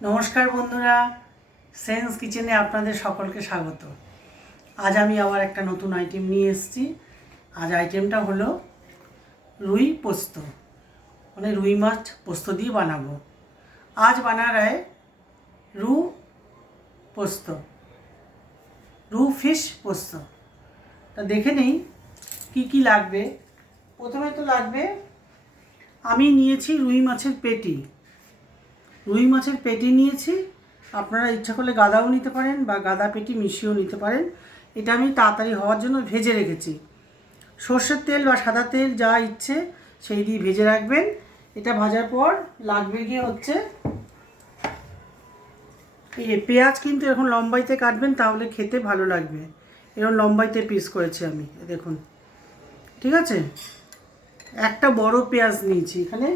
নমস্কার বন্ধুরা, সেন্স কিচেনে আপনাদের সকলকে স্বাগত। আজ আমি আবার একটা নতুন আইটেম নিয়ে এসেছি। আজ আইটেমটা হলো রুই পোস্ত, মানে রুই মাছ পোস্ত দিয়ে বানাবো। আজ বানা রায় রু পোস্ত, রু ফিশ পোস্ত। তা দেখে নেই কি কি লাগবে। প্রথমে তো লাগবে, আমি নিয়েছি রুই মাছের পেটি। রুই মাছের পেটি নিয়েছি, আপনারা ইচ্ছা করলে গাদাও নিতে পারেন বা গাদা পেটি মিশিয়েও নিতে পারেন। এটা আমি তাড়াতাড়ি হওয়ার জন্য ভেজে রেখেছি। সর্ষের তেল বা সাদা তেল যা ইচ্ছে সেই দিয়ে ভেজে রাখবেন। এটা ভাজার পর লাগবে গিয়ে হচ্ছে এই পেঁয়াজ, কিন্তু এখন লম্বাইতে কাটবেন তাহলে খেতে ভালো লাগবে। এরকম লম্বাইতে পিস করেছি আমি, দেখুন। ঠিক আছে, একটা বড় পেঁয়াজ নিয়েছি, এখানে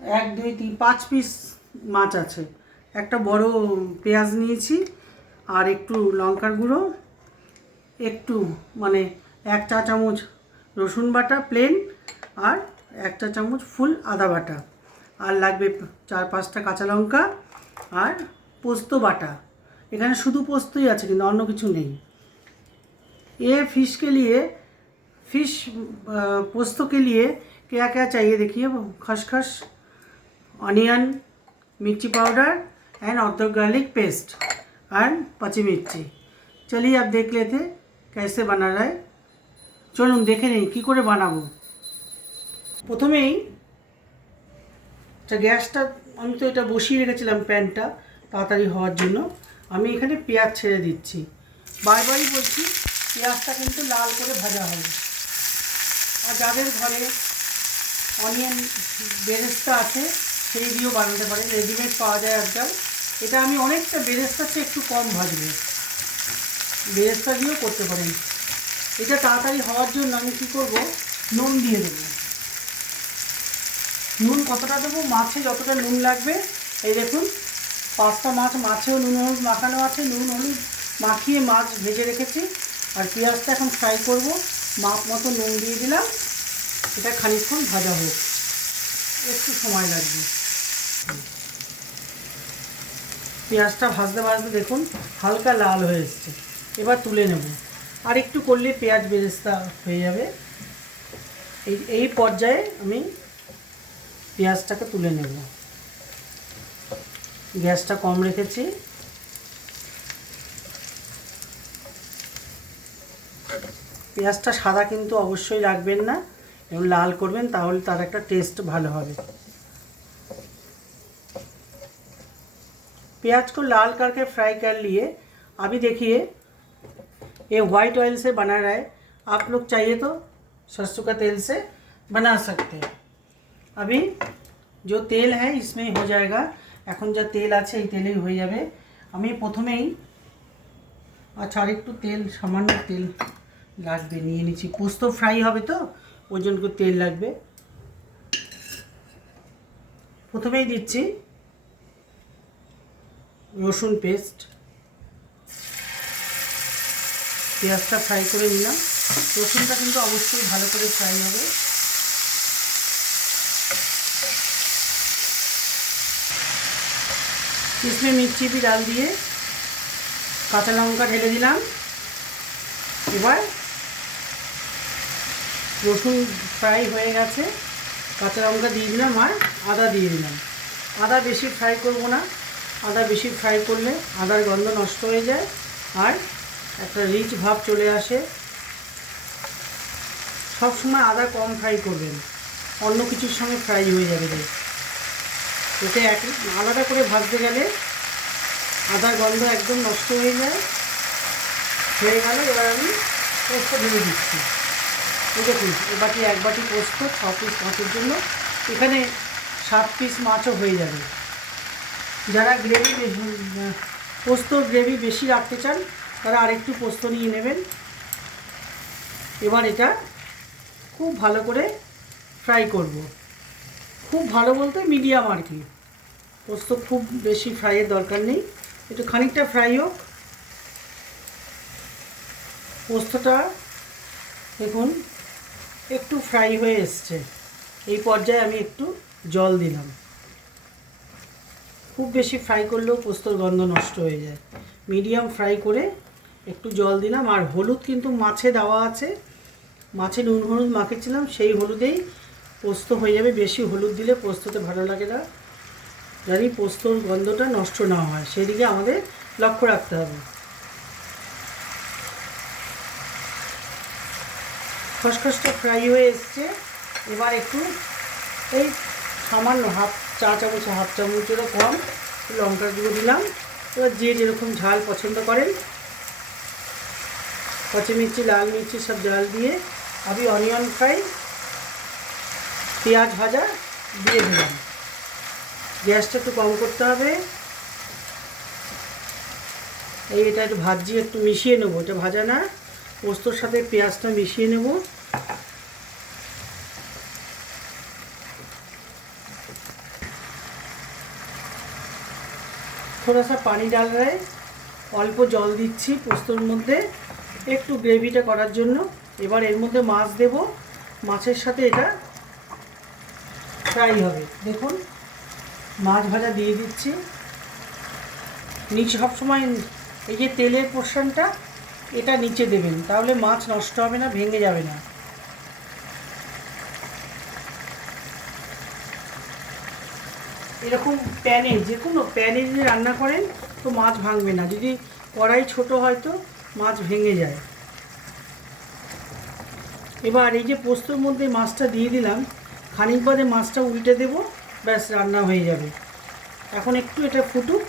1 2 3 5 পিস মাছ আছে। একটা বড় পেঁয়াজ নিয়েছি, আর একটু লঙ্কার গুঁড়ো, একটু মানে 1 চা চামচ রসুন বাটা প্লেন, আর 1 চা চামচ ফুল আদা বাটা, আর লাগবে 4-5টা কাঁচা লঙ্কা, আর পোস্ত বাটা। এখানে শুধু পোস্তই আছে, কিন্তু অন্য কিছু নেই। फिश पोस्तों के लिए क्या क्या चाहिए देखिए। खसखस, ऑनियन, मिर्ची पाउडर एंड अदरक गार्लिक पेस्ट एंड पची मिर्ची। चलिए अब देख लेते कैसे बना रहा है। চলুন দেখে নেই কী করে বানাবো। প্রথমেই গ্যাসটা আমি তো এটা বসিয়ে রেখেছিলাম, প্যানটা তাড়াতাড়ি হওয়ার জন্য। আমি এখানে পেঁয়াজ ছেড়ে দিচ্ছি। বারবারই বলছি, পেঁয়াজটা কিন্তু লাল করে ভাজা হবে। আর যাদের ঘরে অনিয়ন বেরেস্তা আছে সেই দিয়েও বানাতে পারেন, রেডিমেড পাওয়া যায় আজকাল। এটা আমি অনেকটা বেরেস্তার চেয়ে একটু কম ভাজবো, বেরেস্তা দিয়েও করতে পারেন। এটা তাড়াতাড়ি হওয়ার জন্য আমি কী করব, নুন দিয়ে দেবো। নুন কতটা দেবো, মাছে যতটা নুন লাগবে। এই দেখুন, 5টা মাছ, মাছেও নুন হলুদ মাখানো আছে। নুন হলুদ মাখিয়ে মাছ ভেজে রেখেছি। আর পেঁয়াজটা এখন ফ্রাই করব, মাপ মতো নুন দিয়ে দিলাম। এটা খানিকক্ষণ ভাজা হোক, একটু সময় লাগবে। পেঁয়াজটা ভাজতে ভাজতে দেখুন হালকা লাল হয়ে এসছে। এবার তুলে নেব। আর একটু করলে পেঁয়াজ বেরেস্তা হয়ে যাবে। এই পর্যায়ে আমি পেঁয়াজটাকে তুলে নেব। গ্যাসটা কম রেখেছি। পেঁয়াজটা সাদা কিন্তু অবশ্যই রাখবেন না, এবং লাল করবেন, তাহলে তার একটা টেস্ট ভালো হবে। प्याज को लाल करके फ्राई कर लिए। अभी देखिए ये वाइट ऑयल से बना रहा है। आप लोग चाहिए तो सरसों का तेल से बना सकते हैं। अभी जो तेल है इसमें हो जाएगा। এখন যা তেল আছে এই তেলেই হয়ে যাবে। আমি প্রথমেই আচ্ছা আরেকটু তেল, সামান্য তেল লাগবে নিয়ে নিচ্ছি। পোস্ত ফ্রাই হবে তো ওই জন্য তেল লাগবে। প্রথমেই দিচ্ছি রসুন পেস্ট। পেঁয়াজটা ফ্রাই করে নিলাম। রসুনটা কিন্তু অবশ্যই ভালো করে ফ্রাই হবে। इसमें मिर्ची भी डाल दिए, কাঁচা লঙ্কা ঢেলে দিলাম। এবার রসুন ফ্রাই হয়ে গেছে, কাঁচা লঙ্কা দিয়ে দিলাম, আর আদা দিয়ে দিলাম। আদা বেশি ফ্রাই করব না, আদা বেশি ফ্রাই করলে আদার গন্ধ নষ্ট হয়ে যায় আর একটা রিচ ভাব চলে আসে। সব সময় আদা কম ফ্রাই করবেন, অন্য কিছুর সঙ্গে ফ্রাই হয়ে যাবে। এতে আলাদা করে ভাজতে গেলে আদার গন্ধ একদম নষ্ট হয়ে যায়। হয়ে গেল, এবার আমি পোস্ত ঢেলে দিচ্ছি। দেখুন এক বাটি পোস্ত 6 পিস মাছের জন্য। এখানে 7 পিস মাছও হয়ে যাবে। যারা পোস্তর গ্রেভি বেশি রাখতে চান তারা আরেকটু পোস্ত নিয়ে নেবেন। এবার এটা খুব ভালো করে ফ্রাই করব। খুব ভালো বলতে মিডিয়াম আর কি, পোস্ত খুব বেশি ফ্রাইয়ের দরকার নেই, একটু খানিকটা ফ্রাই হোক। পোস্তটা দেখুন একটু ফ্রাই হয়ে এসছে। এই পর্যায়ে আমি একটু জল দিলাম। খুব বেশি ফ্রাই করলেও পোস্তর গন্ধ নষ্ট হয়ে যায়। মিডিয়াম ফ্রাই করে একটু জল দিলাম। আর হলুদ কিন্তু মাছে দেওয়া আছে, মাছে নুন হলুদ মাখেছিলাম, সেই হলুদেই পোস্ত হয়ে যাবে। বেশি হলুদ দিলে পোস্ততে ভালো লাগে না, জানি পোস্তর গন্ধটা নষ্ট না হয়, সেদিকে আমাদের লক্ষ্য রাখতে হবে। খসখসটা ফ্রাই হয়ে এসছে। এবার একটু এই সামান্য হাফ চামচেরও কম লঙ্কার গুঁড়ো দিলাম। এবার যে যেরকম ঝাল পছন্দ করেন, কাঁচা মির্চি, লাল মির্চি সব ঝাল দিয়ে আমি অনিয়ন ফ্রাই, পেঁয়াজ ভাজা দিয়ে দিলাম। গ্যাসটা একটু কম করতে হবে। এটা একটু ভাজি, একটু মিশিয়ে নেবো, এটা ভাজা না, পোস্তর সাথে পেঁয়াজটা মিশিয়ে নেব। थोड़ा सा पानी डाल रहे, অল্প জল দিচ্ছি পোস্তর মধ্যে একটু গ্রেভিটা করার জন্য। এবার এর মধ্যে মাছ দেব, মাছের সাথে এটা ফ্রাই হবে। দেখুন মাছ ভাজা দিয়ে দিচ্ছি। নিচে সবসময় এই যে তেলের পোর্শনটা এটা নিচে দেবেন, তাহলে মাছ নষ্ট হবে না, ভেঙে যাবে না। এরকম প্যানে, যে কোনো প্যানে যদি রান্না করেন তো মাছ ভাঙবে না। যদি কড়াই ছোট হয় তো মাছ ভেঙে যায়। এবার এই যে পোস্তর মধ্যে মাছটা দিয়ে দিলাম, খানিক বাদে মাছটা উল্টে দেব, ব্যাস রান্না হয়ে যাবে। এখন একটু এটা ফুটুক,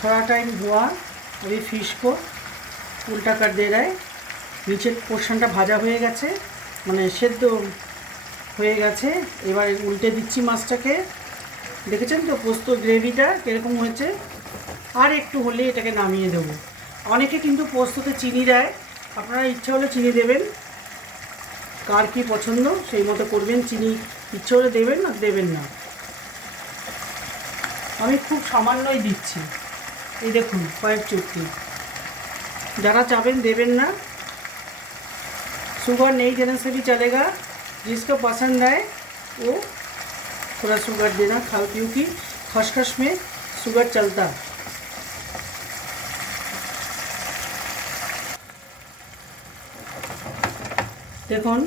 थोड़ा टाइम हुआ, अभी फिश को उल्टा कर दे रहा है। নিচের পোর্শনটা ভাজা হয়ে গেছে, মানে সেদ্ধ হয়ে গেছে। এবার উল্টে দিচ্ছি মাছটাকে। দেখেছেন তো পোস্ত গ্রেভিটা কীরকম হয়েছে। আর একটু হলে এটাকে নামিয়ে দেব। অনেকে কিন্তু পোস্ততে চিনি দেয়, আপনারা ইচ্ছা হলে চিনি দেবেন, কার কী পছন্দ সেই মতো করবেন। চিনি ইচ্ছে হলে দেবেন, আর দেবেন না। আমি খুব সামান্যই দিচ্ছি, এই দেখুন কয়েক চুটকি। যারা চাবেন দেবেন না, शुगर नहीं देने से भी चलेगा। जिसको पसंद है वो थोड़ा शुगर देना, क्योंकि खसखस में शुगर चलता। দেখুন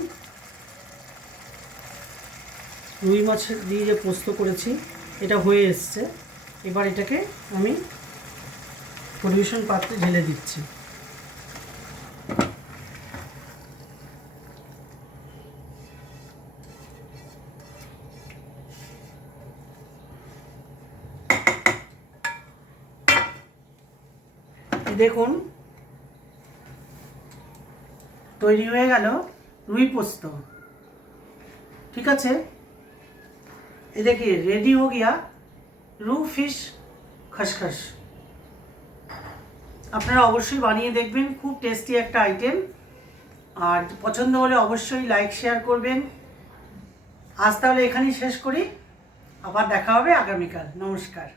রুই মাছ দিয়ে যে পোস্ত করেছি এটা হয়ে এসছে। এবার এটাকে আমি পরিবেশন পাত্রে ঢেলে দিচ্ছি। দেখুন তৈরি হয়ে গেল রুই পোস্ত। ঠিক আছে, ये देखिए रेडी हो गया রু ফিশ খসখস। আপনারা অবশ্যই বানিয়ে দেখবেন, খুব টেস্টি একটা আইটেম। আর পছন্দ হলে অবশ্যই লাইক শেয়ার করবেন। আজ তাহলে এখানেই শেষ করি, আবার দেখা হবে আগামীকাল। নমস্কার।